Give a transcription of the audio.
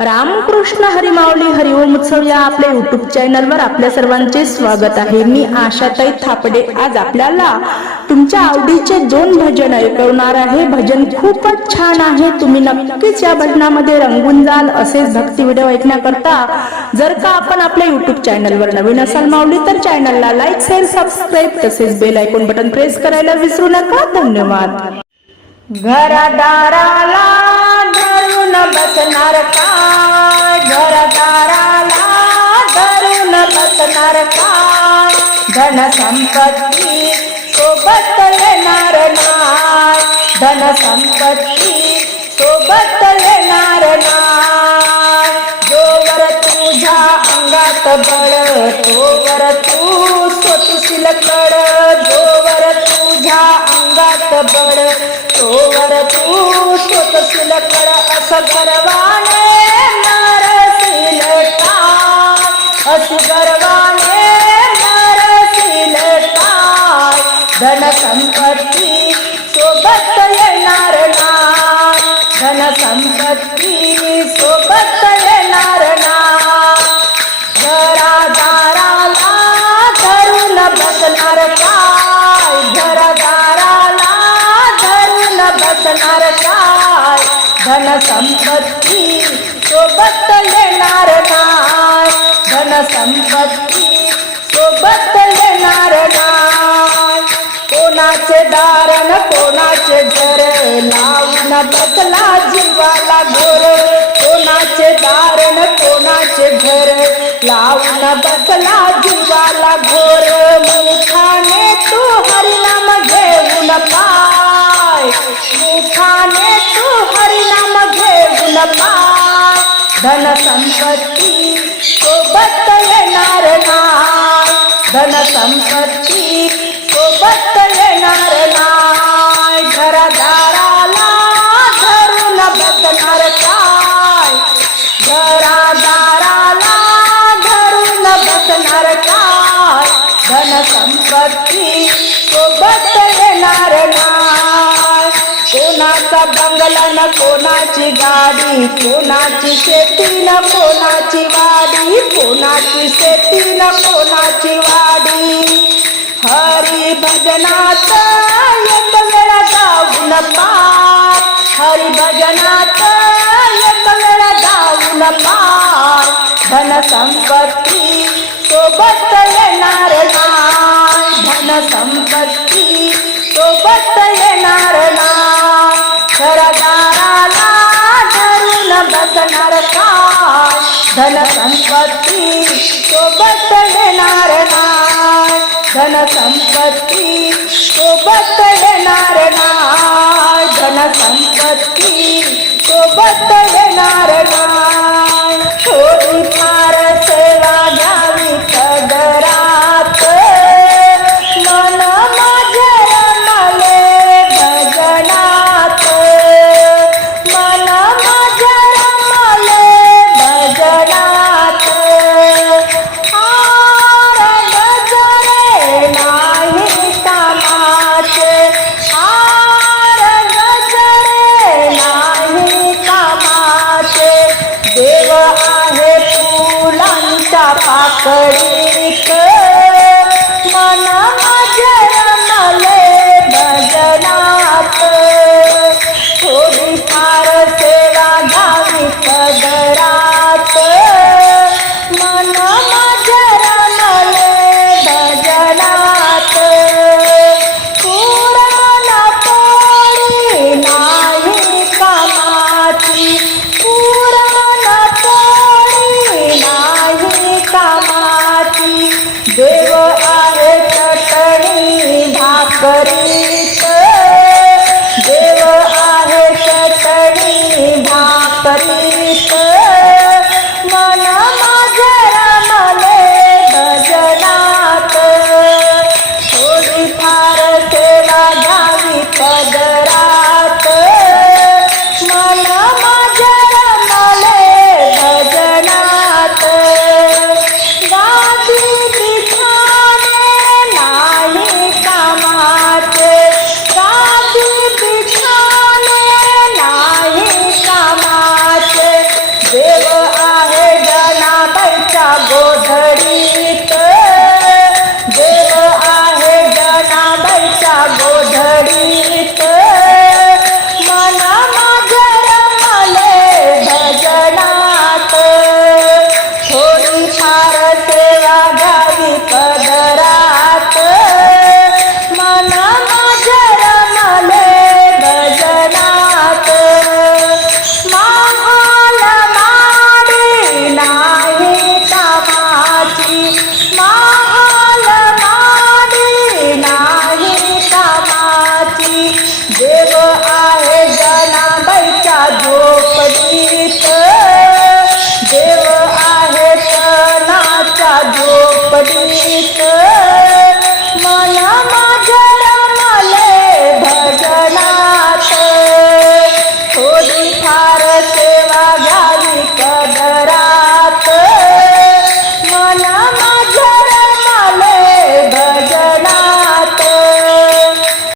रामकृष्ण हरिमावली हरिओम उत्सव या आपल्या युट्यूब चॅनलवर आपल्या सर्वांचे स्वागत आहे. मी आशाताई थापडे. आज आपल्याला तुमच्या आवडीचे दोन भजन ऐकवणार आहे. भजन खूपच छान आहे. तुम्ही नक्कीच या भजनामध्ये रंगून जाल असेच भक्ती व्हिडिओ ऐकण्याकरता. जर का आपण आपल्या युट्यूब चॅनलवर नवीन असाल मावली तर चॅनलला लाईक शेअर सबस्क्राईब तसेच बेल ऐकून बटन प्रेस करायला विसरू नका. धन्यवाद. घरादाराला धरून बसणार काय घरादाराला धरून बसणार काय धन संपत्ती, सोबत येणार नाय धन संपत्ती, सोबत येणार नाय जोवर तुझ्या अंगात बळ, तोवर तू स्वतशील कड जोवर तुझ्या अंगात बळ, तोवर तू स्वतशील कड असं ने नरशील काय असं गर्वाने नरशील काय धन संपत्ति सोबत येणार नाय धन संपत्ती संपत्ती सोबत येणार नाय कोणाचे दारण कोणाचे घर लावून बसला जीवाला घोर. कोणाचे दारण कोणाचे घर लावून बसला जीवाला घोर. मुखाने तू हरिनाम घेऊन पाय. मुखाने तू हरिनाम घेऊन पाय. धन संपत्ती धन संपत्ती कोणाचा बंगला न कोणाची गाडी, कोणाची शेती न कोणाची वाडी, कोणाची शेती न कोणाची वाडी. हरी भजनात एक वेळा जाऊन पाय हरी भजनात एक वेळा जाऊन पाय धन संपत्ती सोबत येणार नाय धन संपत्ती सोबत येणार नाय घरदाराला धरून बसणार का? धनसंपत्ती सोबत येणार ना धनसंपत्ती सोबत येणार ना धनसंपत्ती सोबत येणार